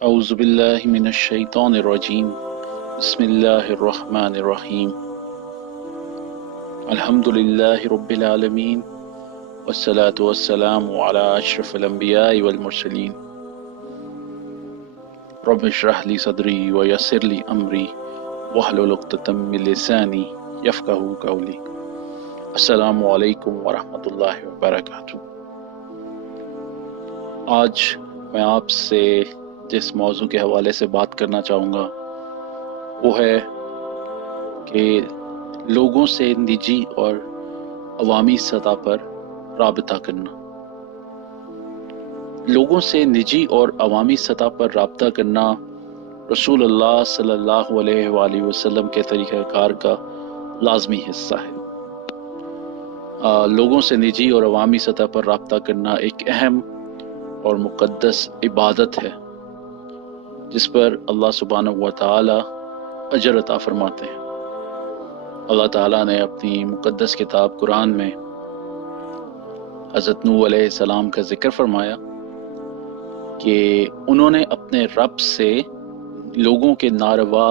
اعوذ باللہ من الشیطان الرجیم بسم اللہ الرحمن الرحیم الحمد للہ رب العالمین والصلاة والسلام علی اشرف الانبیاء والمرسلین رب اشرح لی صدری ویسر لی امری واحلل عقدۃ من لسانی یفقہوا قولی۔ السلام علیکم ورحمۃ اللہ وبرکاتہ۔ آج میں آپ سے جس موضوع کے حوالے سے بات کرنا چاہوں گا وہ ہے کہ لوگوں سے نجی اور عوامی سطح پر رابطہ کرنا۔ لوگوں سے نجی اور عوامی سطح پر رابطہ کرنا رسول اللہ صلی اللہ علیہ وآلہ وسلم کے طریقہ کار کا لازمی حصہ ہے۔ لوگوں سے نجی اور عوامی سطح پر رابطہ کرنا ایک اہم اور مقدس عبادت ہے جس پر اللہ سبحانہ و تعالی اجر عطا فرماتے ہیں۔ اللہ تعالیٰ نے اپنی مقدس کتاب قرآن میں حضرت نوح علیہ السلام کا ذکر فرمایا کہ انہوں نے اپنے رب سے لوگوں کے ناروا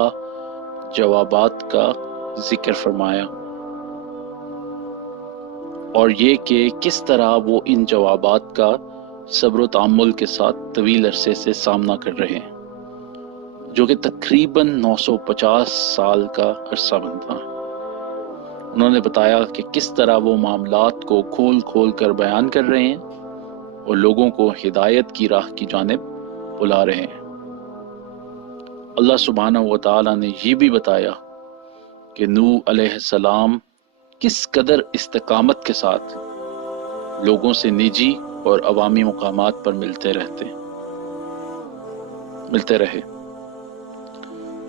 جوابات کا ذکر فرمایا، اور یہ کہ کس طرح وہ ان جوابات کا صبر و تحمل کے ساتھ طویل عرصے سے سامنا کر رہے ہیں، جو کہ تقریباً 950 سال کا عرصہ بنتا ہے۔ انہوں نے بتایا کہ کس طرح وہ معاملات کو کھول کھول کر بیان کر رہے ہیں اور لوگوں کو ہدایت کی راہ کی جانب بلا رہے ہیں۔ اللہ سبحانہ و تعالیٰ نے یہ بھی بتایا کہ نوح علیہ السلام کس قدر استقامت کے ساتھ لوگوں سے نجی اور عوامی مقامات پر ملتے رہے۔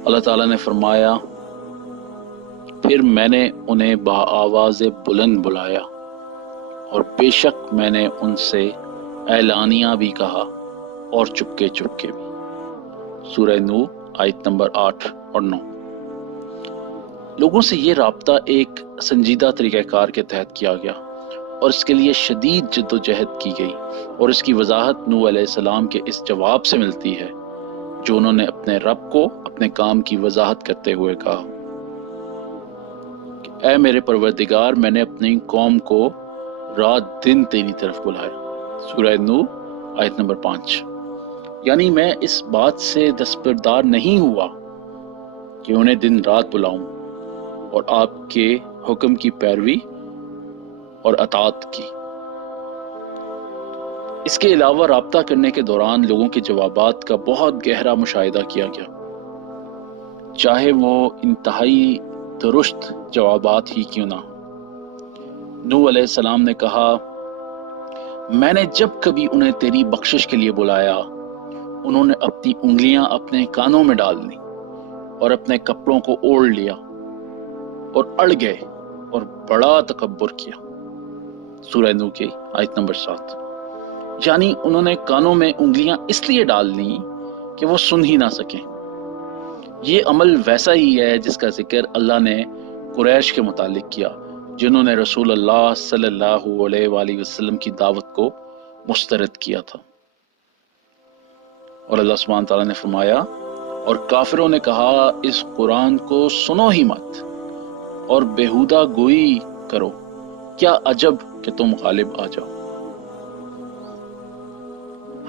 اللہ تعالیٰ نے فرمایا، پھر میں نے انہیں بآواز بلند بلایا اور بے شک میں نے ان سے اعلانیہ بھی کہا اور چپکے چپکے بھی۔ سورہ نوح آیت نمبر 8 اور 9۔ لوگوں سے یہ رابطہ ایک سنجیدہ طریقہ کار کے تحت کیا گیا اور اس کے لیے شدید جد و جہد کی گئی، اور اس کی وضاحت نوح علیہ السلام کے اس جواب سے ملتی ہے جو انہوں نے اپنے رب کو اپنے کام کی وضاحت کرتے ہوئے کہا کہ اے میرے پروردگار، میں نے اپنی قوم کو رات دن تیری طرف بلایا۔ سورہ نوح آیت نمبر 5۔ یعنی میں اس بات سے دستبردار نہیں ہوا کہ انہیں دن رات بلاؤں اور آپ کے حکم کی پیروی اور اطاعت کی۔ اس کے علاوہ رابطہ کرنے کے دوران لوگوں کے جوابات کا بہت گہرا مشاہدہ کیا گیا، چاہے وہ انتہائی درست جوابات ہی کیوں نہ ہوں۔ نوح علیہ السلام نے کہا، میں نے جب کبھی انہیں تیری بخشش کے لیے بلایا، انہوں نے اپنی انگلیاں اپنے کانوں میں ڈال لی اور اپنے کپڑوں کو اوڑھ لیا اور اڑ گئے اور بڑا تکبر کیا۔ سورہ نوح کی آیت نمبر 7۔ یعنی انہوں نے کانوں میں انگلیاں اس لیے ڈال لیں کہ وہ سن ہی نہ سکیں۔ یہ عمل ویسا ہی ہے جس کا ذکر اللہ نے قریش کے متعلق کیا، جنہوں نے رسول اللہ صلی اللہ علیہ وآلہ وسلم کی دعوت کو مسترد کیا تھا۔ اور اللہ سبحانہ تعالیٰ نے فرمایا، اور کافروں نے کہا، اس قرآن کو سنو ہی مت اور بیہودہ گوئی کرو، کیا عجب کہ تم غالب آ جاؤ۔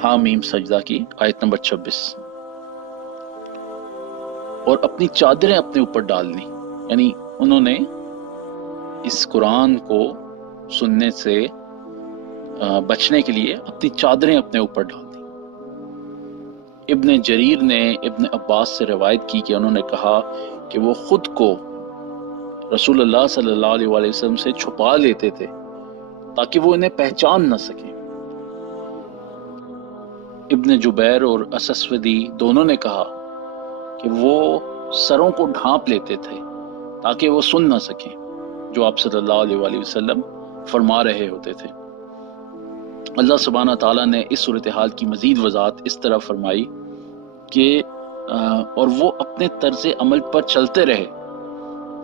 حامیم سجدہ کی آیت نمبر 26۔ اور اپنی چادریں اپنے اوپر ڈال لی، یعنی انہوں نے اس قرآن کو سننے سے بچنے کے لیے اپنی چادریں اپنے اوپر ڈال دی۔ ابن جریر نے ابن عباس سے روایت کی کہ انہوں نے کہا کہ وہ خود کو رسول اللہ صلی اللہ علیہ وآلہ وسلم سے چھپا لیتے تھے تاکہ وہ انہیں پہچان نہ سکیں۔ ابن جبیر اور اسسودی دونوں نے کہا کہ وہ سروں کو ڈھانپ لیتے تھے تاکہ وہ سن نہ سکیں جو آپ صلی اللہ علیہ وآلہ وسلم فرما رہے ہوتے تھے۔ اللہ سبحانہ تعالیٰ نے اس صورتحال کی مزید وضاحت اس طرح فرمائی کہ اور وہ اپنے طرز عمل پر چلتے رہے،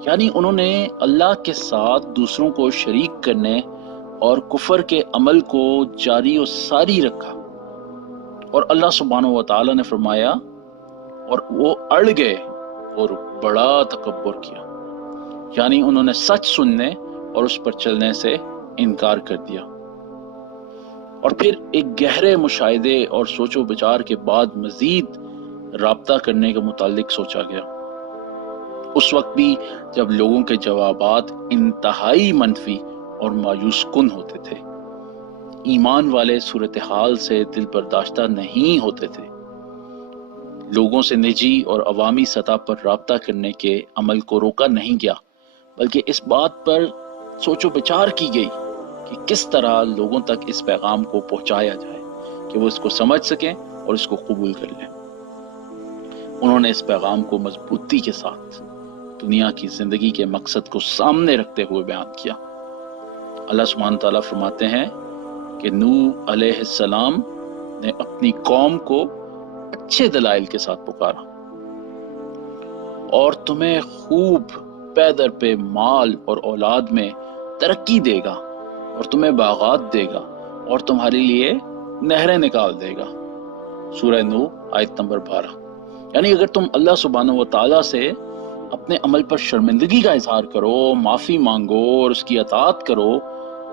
یعنی انہوں نے اللہ کے ساتھ دوسروں کو شریک کرنے اور کفر کے عمل کو جاری و ساری رکھا اور اللہ سبحانہ و تعالی نے فرمایا اور وہ اڑ گئے اور بڑا تکبر کیا، یعنی انہوں نے سچ سننے اور اس پر چلنے سے انکار کر دیا۔ اور پھر ایک گہرے مشاہدے اور سوچ و بچار کے بعد مزید رابطہ کرنے کے متعلق سوچا گیا، اس وقت بھی جب لوگوں کے جوابات انتہائی منفی اور مایوس کن ہوتے تھے۔ ایمان والے صورتحال سے دل برداشتہ نہیں ہوتے تھے۔ لوگوں سے نجی اور عوامی سطح پر رابطہ کرنے کے عمل کو روکا نہیں گیا، بلکہ اس بات پر سوچ و بچار کی گئی کہ کس طرح لوگوں تک اس پیغام کو پہنچایا جائے کہ وہ اس کو سمجھ سکیں اور اس کو قبول کر لیں۔ انہوں نے اس پیغام کو مضبوطی کے ساتھ دنیا کی زندگی کے مقصد کو سامنے رکھتے ہوئے بیان کیا۔ اللہ سبحانہ تعالیٰ فرماتے ہیں کہ نوح علیہ السلام نے اپنی قوم کو اچھے دلائل کے ساتھ پکارا، اور تمہیں خوب پے در پہ مال اور اولاد میں ترقی دے گا، اور تمہیں باغات دے گا، اور تمہارے لیے نہریں نکال دے گا۔ سورہ نوح آیت نمبر 12۔ یعنی اگر تم اللہ سبحانہ و تعالیٰ سے اپنے عمل پر شرمندگی کا اظہار کرو، معافی مانگو اور اس کی اطاعت کرو،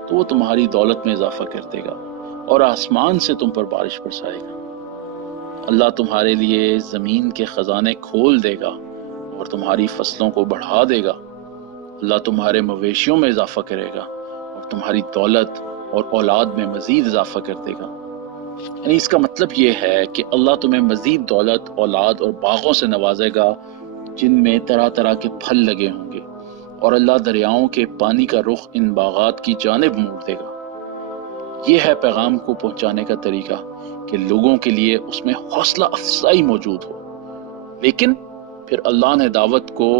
تو وہ تمہاری دولت میں اضافہ کر دے گا اور آسمان سے تم پر بارش برسائے گا۔ اللہ تمہارے لیے زمین کے خزانے کھول دے گا اور تمہاری فصلوں کو بڑھا دے گا۔ اللہ تمہارے مویشیوں میں اضافہ کرے گا اور تمہاری دولت اور اولاد میں مزید اضافہ کر دے گا۔ یعنی اس کا مطلب یہ ہے کہ اللہ تمہیں مزید دولت، اولاد اور باغوں سے نوازے گا جن میں طرح طرح کے پھل لگے ہوں گے، اور اللہ دریاؤں کے پانی کا رخ ان باغات کی جانب موڑ دے گا۔ یہ ہے پیغام کو پہنچانے کا طریقہ کہ لوگوں کے لیے اس میں حوصلہ افزائی موجود ہو، لیکن پھر اللہ نے دعوت کو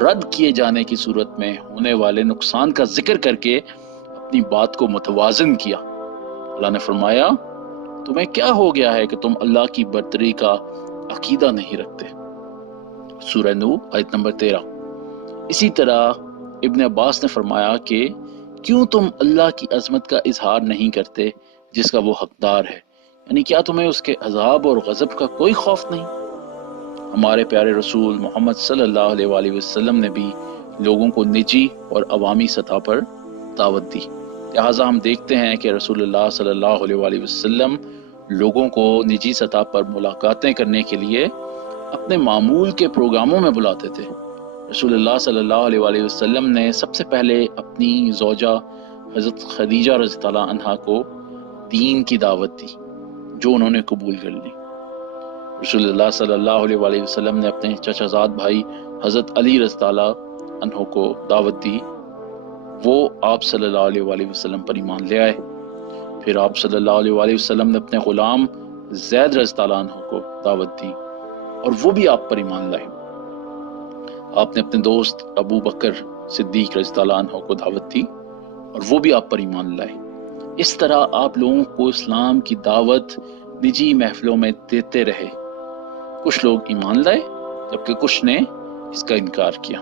رد کیے جانے کی صورت میں ہونے والے نقصان کا ذکر کر کے اپنی بات کو متوازن کیا۔ اللہ نے فرمایا تمہیں کیا ہو گیا ہے کہ تم اللہ کی برتری کا عقیدہ نہیں رکھتے۔ سورہ نوح آیت نمبر 13۔ اسی طرح ابن عباس نے فرمایا کہ کیوں تم اللہ کی عظمت کا اظہار نہیں کرتے جس کا وہ حقدار ہے، یعنی کیا تمہیں اس کے عذاب اور غضب کا کوئی خوف نہیں؟ ہمارے پیارے رسول محمد صلی اللہ علیہ وآلہ وسلم نے بھی لوگوں کو نجی اور عوامی سطح پر دعوت دی، لہٰذا ہم دیکھتے ہیں کہ رسول اللہ صلی اللہ علیہ وآلہ وسلم لوگوں کو نجی سطح پر ملاقاتیں کرنے کے لیے اپنے معمول کے پروگراموں میں بلاتے تھے۔ رسول اللہ صلی اللہ علیہ وآلہ وسلم نے سب سے پہلے اپنی زوجہ حضرت خدیجہ رضی اللہ عنہا کو دین کی دعوت دی، جو انہوں نے قبول کر لی۔ رسول اللہ صلی اللہ علیہ وآلہ وسلم نے اپنے چچا زاد بھائی حضرت علی رضی اللہ عنہ کو دعوت دی، وہ آپ صلی اللہ علیہ وآلہ وسلم پر ایمان لے آئے۔ پھر آپ صلی اللہ علیہ وآلہ وسلم نے اپنے غلام زید رضی اللہ عنہ کو دعوت دی اور وہ بھی آپ پر ایمان لائے۔ آپ نے اپنے دوست ابو بکر صدیق رضی اللہ عنہ کو دعوت دی اور وہ بھی آپ پر ایمان لائے۔ اس طرح آپ لوگوں کو اسلام کی دعوت نجی محفلوں میں دیتے رہے۔ کچھ لوگ ایمان لائے جبکہ کچھ نے اس کا انکار کیا۔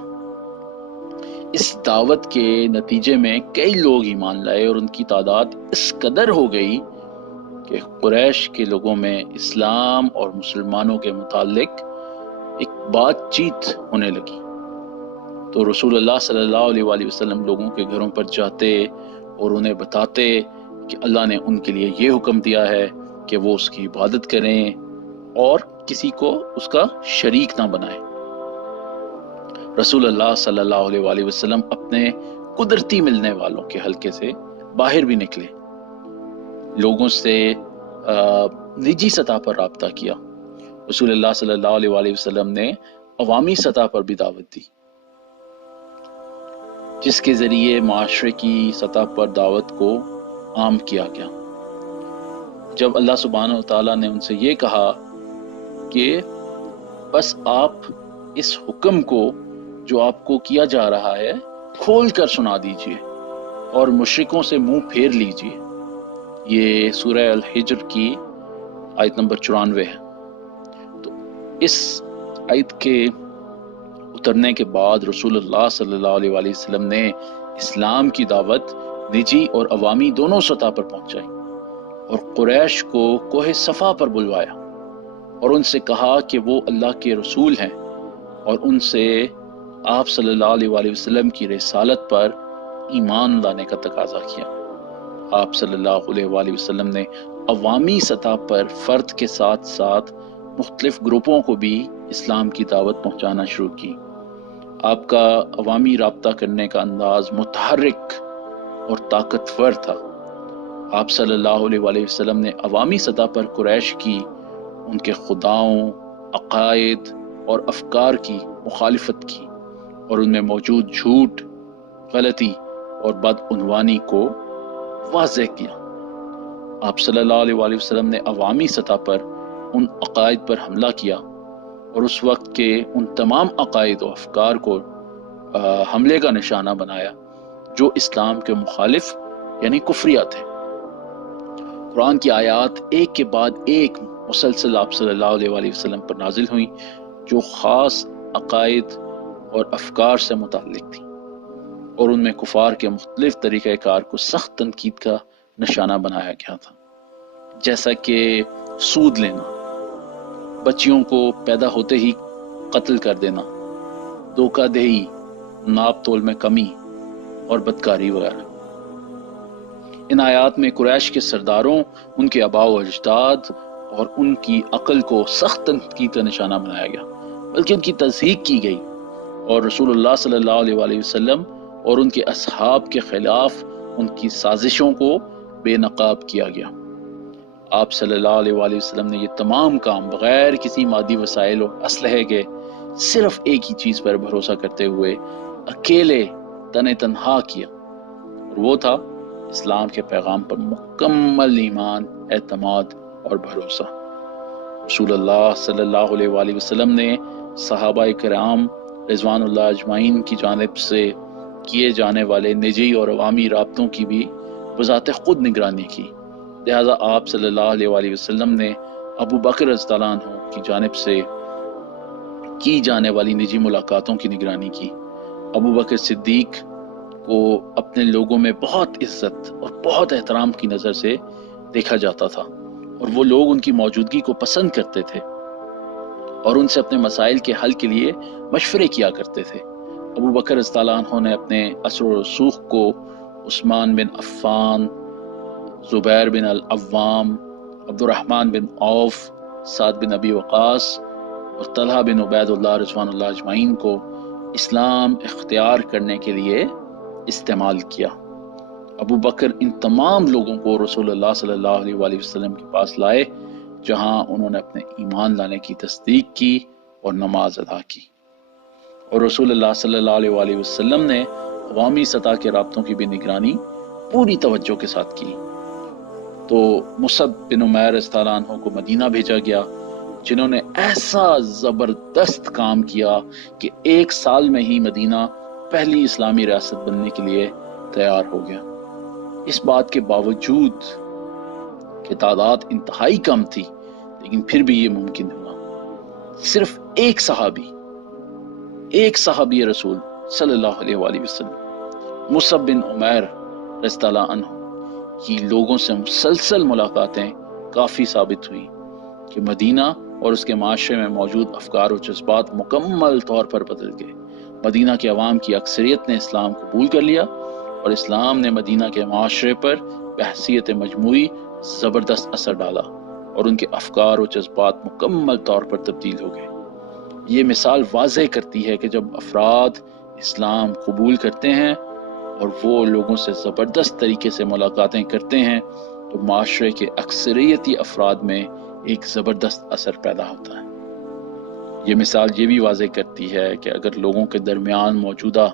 اس دعوت کے نتیجے میں کئی لوگ ایمان لائے اور ان کی تعداد اس قدر ہو گئی کہ قریش کے لوگوں میں اسلام اور مسلمانوں کے متعلق ایک بات چیت ہونے لگی۔ تو رسول اللہ صلی اللہ علیہ وآلہ وسلم لوگوں کے گھروں پر جاتے اور انہیں بتاتے کہ اللہ نے ان کے لیے یہ حکم دیا ہے کہ وہ اس کی عبادت کریں اور کسی کو اس کا شریک نہ بنائیں۔ رسول اللہ صلی اللہ علیہ وآلہ وسلم اپنے قدرتی ملنے والوں کے حلقے سے باہر بھی نکلے، لوگوں سے نجی سطح پر رابطہ کیا۔ رسول اللہ صلی اللہ علیہ وآلہ وسلم نے عوامی سطح پر بھی دعوت دی، جس کے ذریعے معاشرے کی سطح پر دعوت کو عام کیا گیا۔ جب اللہ سبحانہ وتعالیٰ نے ان سے یہ کہا کہ بس آپ اس حکم کو جو آپ کو کیا جا رہا ہے کھول کر سنا دیجئے اور مشرکوں سے منہ پھیر لیجئے، یہ سورہ الحجر کی آیت نمبر 94 ہے۔ تو اس آیت کے اترنے کے بعد رسول اللہ صلی اللہ علیہ وآلہ وسلم نے اسلام کی دعوت نجی اور عوامی دونوں سطح پر پہنچائی، اور قریش کو کوہ صفا پر بلوایا اور ان سے کہا کہ وہ اللہ کے رسول ہیں، اور ان سے آپ صلی اللہ علیہ وآلہ وسلم کی رسالت پر ایمان لانے کا تقاضا کیا۔ آپ صلی اللہ علیہ وآلہ وسلم نے عوامی سطح پر فرد کے ساتھ ساتھ مختلف گروپوں کو بھی اسلام کی دعوت پہنچانا شروع کی۔ آپ کا عوامی رابطہ کرنے کا انداز متحرک اور طاقتور تھا۔ آپ صلی اللہ علیہ وآلہ وسلم نے عوامی سطح پر قریش کی ان کے خداؤں، عقائد اور افکار کی مخالفت کی اور ان میں موجود جھوٹ، غلطی اور بدعنوانی کو واضح کیا۔ آپ صلی اللہ علیہ وآلہ وسلم نے عوامی سطح پر ان عقائد پر حملہ کیا اور اس وقت کے ان تمام عقائد و افکار کو حملے کا نشانہ بنایا جو اسلام کے مخالف یعنی کفریہ تھے۔ قرآن کی آیات ایک کے بعد ایک مسلسل آپ صلی اللہ علیہ وآلہ وسلم پر نازل ہوئیں جو خاص عقائد اور افکار سے متعلق تھی، اور ان میں کفار کے مختلف طریقہ کار کو سخت تنقید کا نشانہ بنایا گیا تھا، جیسا کہ سود لینا، بچیوں کو پیدا ہوتے ہی قتل کر دینا، دھوکہ دہی، ناپ تول میں کمی اور بدکاری وغیرہ۔ ان آیات میں قریش کے سرداروں، ان کے آباء و اجداد اور ان کی عقل کو سخت تنقید کا نشانہ بنایا گیا، بلکہ ان کی تصدیق کی گئی، اور رسول اللہ صلی اللہ علیہ وآلہ وسلم اور ان کے اصحاب کے خلاف ان کی سازشوں کو بے نقاب کیا گیا۔ آپ صلی اللہ علیہ وآلہ وسلم نے یہ تمام کام بغیر کسی مادی وسائل اور اسلحے کے صرف ایک ہی چیز پر بھروسہ کرتے ہوئے اکیلے تنہا کیا، اور وہ تھا اسلام کے پیغام پر مکمل ایمان، اعتماد اور بھروسہ۔ رسول اللہ صلی اللہ علیہ وآلہ وسلم نے صحابہ کرام رضوان اللہ اجمعین کی جانب سے کیے جانے والے نجی اور عوامی رابطوں کی بھی بذات خود نگرانی کی، لہذا آپ صلی اللہ علیہ وآلہ وسلم نے ابو بکر رضی اللہ عنہ کی جانب سے کی جانے والی نجی ملاقاتوں کی نگرانی کی۔ ابو بکر صدیق کو اپنے لوگوں میں بہت عزت اور بہت احترام کی نظر سے دیکھا جاتا تھا، اور وہ لوگ ان کی موجودگی کو پسند کرتے تھے اور ان سے اپنے مسائل کے حل کے لیے مشورے کیا کرتے تھے۔ ابو بکر رضی اللہ عنہ نے اپنے اثر و رسوخ کو عثمان بن عفان، زبیر بن العوام، عبد الرحمن بن عوف، سعد بن ابی وقاص اور طلحہ بن عبید اللہ رضوان اللہ اجمعین کو اسلام اختیار کرنے کے لیے استعمال کیا۔ ابو بکر ان تمام لوگوں کو رسول اللہ صلی اللہ علیہ وآلہ وسلم کے پاس لائے، جہاں انہوں نے اپنے ایمان لانے کی تصدیق کی اور نماز ادا کی، اور رسول اللہ صلی اللہ علیہ وآلہ وسلم نے عوامی سطح کے رابطوں کی بھی نگرانی پوری توجہ کے ساتھ کی۔ تو مصعب بن عمیر رضی اللہ عنہ کو مدینہ بھیجا گیا، جنہوں نے ایسا زبردست کام کیا کہ 1 سال میں ہی مدینہ پہلی اسلامی ریاست بننے کے لیے تیار ہو گیا۔ اس بات کے باوجود کہ تعداد انتہائی کم تھی، لیکن پھر بھی یہ ممکن ہوا۔ صرف ایک صحابی رسول صلی اللہ علیہ وآلہ وسلم، مصعب بن عمیر رضی اللہ عنہ کی لوگوں سے مسلسل ملاقاتیں کافی ثابت ہوئی کہ مدینہ اور اس کے معاشرے میں موجود افکار و جذبات مکمل طور پر بدل گئے۔ مدینہ کے عوام کی اکثریت نے اسلام قبول کر لیا، اور اسلام نے مدینہ کے معاشرے پر بحیثیت مجموعی زبردست اثر ڈالا، اور ان کے افکار و جذبات مکمل طور پر تبدیل ہو گئے۔ یہ مثال واضح کرتی ہے کہ جب افراد اسلام قبول کرتے ہیں اور وہ لوگوں سے زبردست طریقے سے ملاقاتیں کرتے ہیں تو معاشرے کے اکثریتی افراد میں ایک زبردست اثر پیدا ہوتا ہے۔ یہ مثال یہ بھی واضح کرتی ہے کہ اگر لوگوں کے درمیان موجودہ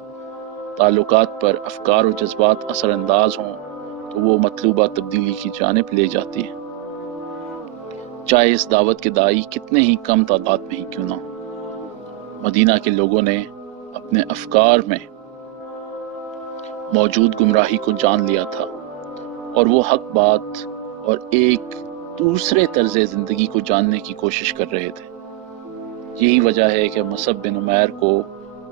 تعلقات پر افکار و جذبات اثر انداز ہوں تو وہ مطلوبہ تبدیلی کی جانب لے جاتی ہیں، چاہے اس دعوت کے داعی کتنے ہی کم تعداد میں ہی کیوں نہ ہو۔ مدینہ کے لوگوں نے اپنے افکار میں موجود گمراہی کو جان لیا تھا، اور وہ حق بات اور ایک دوسرے طرز زندگی کو جاننے کی کوشش کر رہے تھے۔ یہی وجہ ہے کہ مصعب بن عمیر کو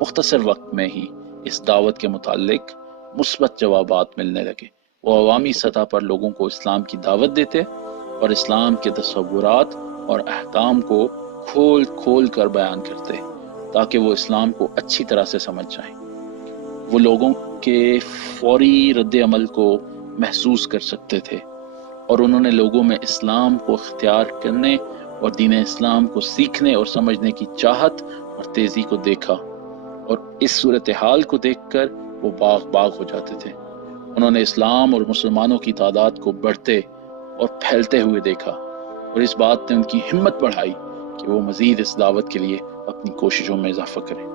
مختصر وقت میں ہی اس دعوت کے متعلق مثبت جوابات ملنے لگے، وہ عوامی سطح پر لوگوں کو اسلام کی دعوت دیتے اور اسلام کے تصورات اور احکام کو کھول کھول کر بیان کرتے تاکہ وہ اسلام کو اچھی طرح سے سمجھ جائیں۔ وہ لوگوں کے فوری رد عمل کو محسوس کر سکتے تھے اور انہوں نے لوگوں میں اسلام کو اختیار کرنے اور دین اسلام کو سیکھنے اور سمجھنے کی چاہت اور تیزی کو دیکھا، اور اس صورتحال کو دیکھ کر وہ باغ باغ ہو جاتے تھے۔ انہوں نے اسلام اور مسلمانوں کی تعداد کو بڑھتے اور پھیلتے ہوئے دیکھا، اور اس بات نے ان کی ہمت بڑھائی کہ وہ مزید اس دعوت کے لیے اپنی کوششوں میں اضافہ کریں۔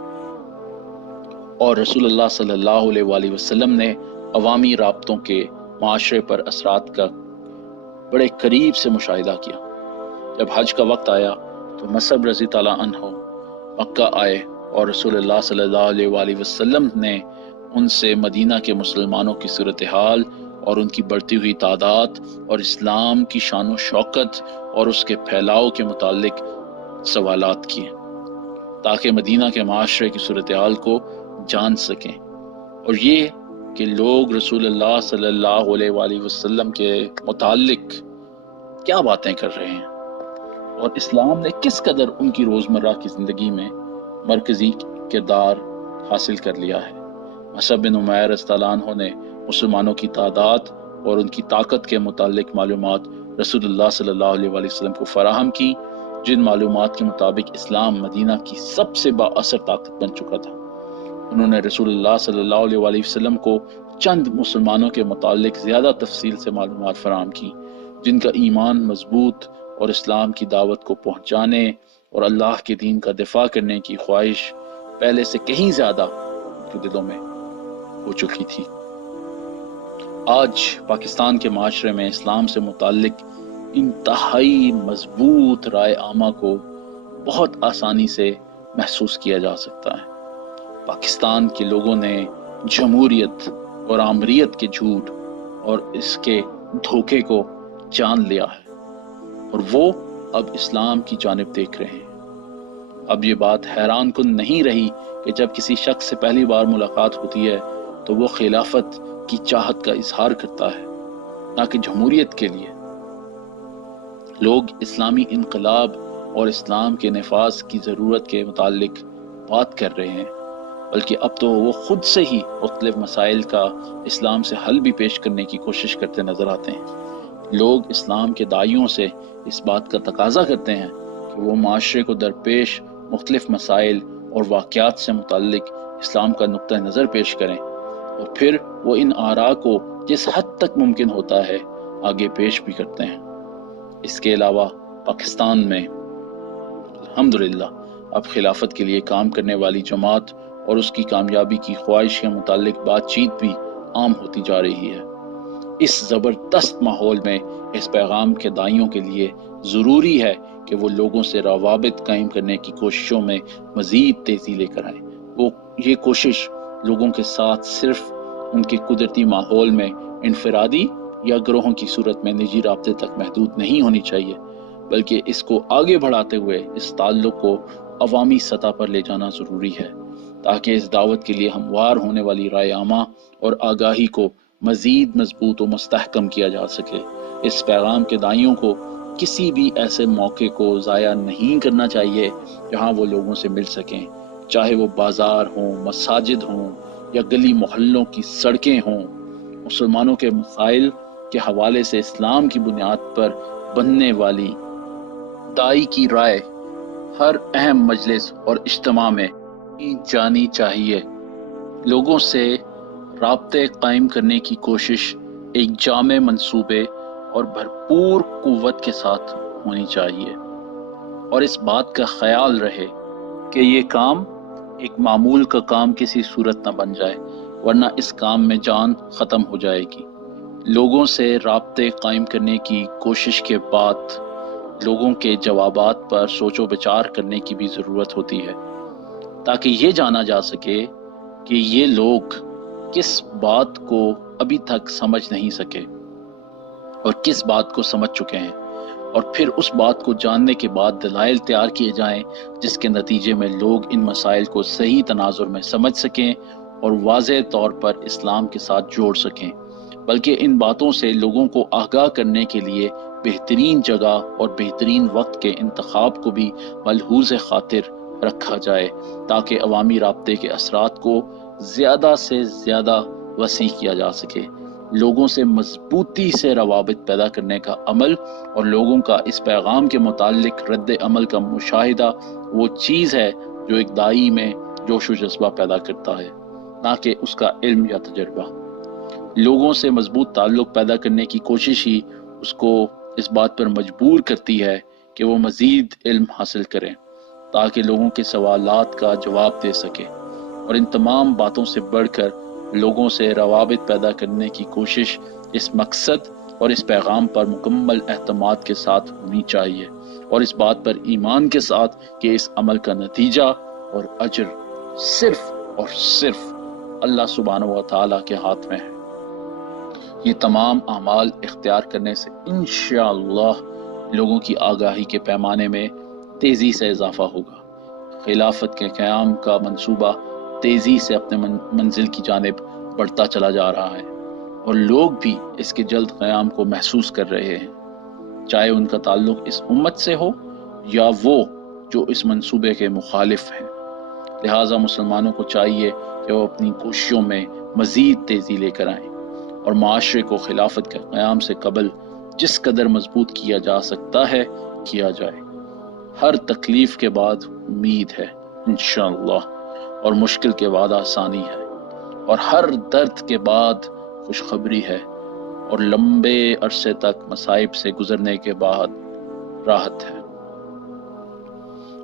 اور رسول اللہ صلی اللہ علیہ وآلہ وسلم نے عوامی رابطوں کے معاشرے پر اثرات کا بڑے قریب سے مشاہدہ کیا۔ جب حج کا وقت آیا تو مصعب رضی اللہ عنہ مکہ آئے اور رسول اللہ صلی اللہ علیہ وآلہ وسلم نے ان سے مدینہ کے مسلمانوں کی صورتحال اور ان کی بڑھتی ہوئی تعداد اور اسلام کی شان و شوکت اور اس کے پھیلاؤ کے متعلق سوالات کیے تاکہ مدینہ کے معاشرے کی صورتحال کو جان سکیں، اور یہ کہ لوگ رسول اللہ صلی اللہ علیہ وآلہ وسلم کے متعلق کیا باتیں کر رہے ہیں اور اسلام نے کس قدر ان کی روزمرہ کی زندگی میں مرکزی کردار حاصل کر لیا ہے۔ مصعب بن عمیر رضی اللہ عنہ نے مسلمانوں کی تعداد اور ان کی طاقت کے متعلق معلومات رسول اللہ صلی اللہ علیہ وآلہ وسلم کو فراہم کی، جن معلومات کے مطابق اسلام مدینہ کی سب سے با اثر طاقت بن چکا تھا۔ انہوں نے رسول اللہ صلی اللہ علیہ وآلہ وسلم کو چند مسلمانوں کے متعلق زیادہ تفصیل سے معلومات فراہم کی، جن کا ایمان مضبوط اور اسلام کی دعوت کو پہنچانے اور اللہ کے دین کا دفاع کرنے کی خواہش پہلے سے کہیں زیادہ ان کے دلوں میں ہو چکی تھی۔ آج پاکستان کے معاشرے میں اسلام سے متعلق انتہائی مضبوط رائے عامہ کو بہت آسانی سے محسوس کیا جا سکتا ہے۔ پاکستان کے لوگوں نے جمہوریت اور آمریت کے جھوٹ اور اس کے دھوکے کو جان لیا ہے، اور وہ اب اسلام کی جانب دیکھ رہے ہیں۔ اب یہ بات حیران کن نہیں رہی کہ جب کسی شخص سے پہلی بار ملاقات ہوتی ہے تو وہ خلافت کی چاہت کا اظہار کرتا ہے، نہ کہ جمہوریت کے لیے۔ لوگ اسلامی انقلاب اور اسلام کے نفاذ کی ضرورت کے متعلق بات کر رہے ہیں، بلکہ اب تو وہ خود سے ہی مختلف مسائل کا اسلام سے حل بھی پیش کرنے کی کوشش کرتے نظر آتے ہیں۔ لوگ اسلام کے داعیوں سے اس بات کا تقاضا کرتے ہیں کہ وہ معاشرے کو درپیش مختلف مسائل اور واقعات سے متعلق اسلام کا نقطہ نظر پیش کریں، اور پھر وہ ان آراء کو جس حد تک ممکن ہوتا ہے آگے پیش بھی کرتے ہیں۔ اس کے علاوہ پاکستان میں الحمدللہ اب خلافت کے لیے کام کرنے والی جماعت اور اس کی کامیابی کی خواہش کے متعلق بات چیت بھی عام ہوتی جا رہی ہے۔ اس زبردست ماحول میں اس پیغام کے داعیوں کے لیے ضروری ہے کہ وہ لوگوں سے روابط قائم کرنے کی کوششوں میں مزید تیزی لے کر آئیں۔ وہ یہ کوشش لوگوں کے ساتھ صرف ان کے قدرتی ماحول میں انفرادی یا گروہوں کی صورت میں نجی رابطے تک محدود نہیں ہونی چاہیے، بلکہ اس کو آگے بڑھاتے ہوئے اس تعلق کو عوامی سطح پر لے جانا ضروری ہے، تاکہ اس دعوت کے لیے ہموار ہونے والی رائے عامہ اور آگاہی کو مزید مضبوط و مستحکم کیا جا سکے۔ اس پیغام کے داعیوں کو کسی بھی ایسے موقع کو ضائع نہیں کرنا چاہیے جہاں وہ لوگوں سے مل سکیں، چاہے وہ بازار ہوں، مساجد ہوں یا گلی محلوں کی سڑکیں ہوں۔ مسلمانوں کے مسائل کے حوالے سے اسلام کی بنیاد پر بننے والی داعی کی رائے ہر اہم مجلس اور اجتماع میں جانی چاہیے۔ لوگوں سے رابطے قائم کرنے کی کوشش ایک جامع منصوبے اور بھرپور قوت کے ساتھ ہونی چاہیے، اور اس بات کا خیال رہے کہ یہ کام ایک معمول کا کام کسی صورت نہ بن جائے، ورنہ اس کام میں جان ختم ہو جائے گی۔ لوگوں سے رابطے قائم کرنے کی کوشش کے بعد لوگوں کے جوابات پر سوچ و بچار کرنے کی بھی ضرورت ہوتی ہے، تاکہ یہ جانا جا سکے کہ یہ لوگ کس بات کو ابھی تک سمجھ نہیں سکے اور کس بات کو سمجھ چکے ہیں، اور پھر اس بات کو جاننے کے بعد دلائل تیار کیے جائیں جس کے نتیجے میں لوگ ان مسائل کو صحیح تناظر میں سمجھ سکیں اور واضح طور پر اسلام کے ساتھ جوڑ سکیں۔ بلکہ ان باتوں سے لوگوں کو آگاہ کرنے کے لیے بہترین جگہ اور بہترین وقت کے انتخاب کو بھی ملحوظ خاطر رکھا جائے تاکہ عوامی رابطے کے اثرات کو زیادہ سے زیادہ وسیع کیا جا سکے۔ لوگوں سے مضبوطی سے روابط پیدا کرنے کا عمل اور لوگوں کا اس پیغام کے متعلق رد عمل کا مشاہدہ وہ چیز ہے جو ایک داعی میں جوش و جذبہ پیدا کرتا ہے، نہ کہ اس کا علم یا تجربہ۔ لوگوں سے مضبوط تعلق پیدا کرنے کی کوشش ہی اس کو اس بات پر مجبور کرتی ہے کہ وہ مزید علم حاصل کریں تاکہ لوگوں کے سوالات کا جواب دے سکے، اور ان تمام باتوں سے بڑھ کر لوگوں سے روابط پیدا کرنے کی کوشش اس مقصد اور اس پیغام پر مکمل اعتماد کے ساتھ ہونی چاہیے، اور اس بات پر ایمان کے ساتھ کہ اس عمل کا نتیجہ اور اجر صرف اور صرف اللہ سبحانہ و تعالیٰ کے ہاتھ میں ہے۔ یہ تمام اعمال اختیار کرنے سے انشاءاللہ لوگوں کی آگاہی کے پیمانے میں تیزی سے اضافہ ہوگا، خلافت کے قیام کا منصوبہ تیزی سے اپنے منزل کی جانب بڑھتا چلا جا رہا ہے، اور لوگ بھی اس کے جلد قیام کو محسوس کر رہے ہیں، چاہے ان کا تعلق اس امت سے ہو یا وہ جو اس منصوبے کے مخالف ہیں۔ لہٰذا مسلمانوں کو چاہیے کہ وہ اپنی کوششوں میں مزید تیزی لے کر آئیں اور معاشرے کو خلافت کے قیام سے قبل جس قدر مضبوط کیا جا سکتا ہے کیا جائے۔ ہر تکلیف کے بعد امید ہے انشاءاللہ، اور مشکل کے بعد آسانی ہے، اور ہر درد کے بعد خوشخبری ہے، اور لمبے عرصے تک مصائب سے گزرنے کے بعد راحت ہے،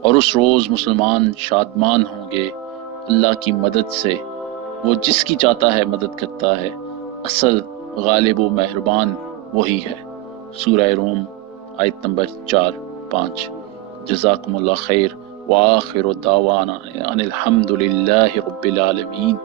اور اس روز مسلمان شادمان ہوں گے۔ اللہ کی مدد سے وہ جس کی چاہتا ہے مدد کرتا ہے، اصل غالب و مہربان وہی ہے۔ سورہ روم آیت نمبر 4-5۔ جزاکم اللہ خیر، وآخر دعوانا ان الحمد للہ رب العالمین۔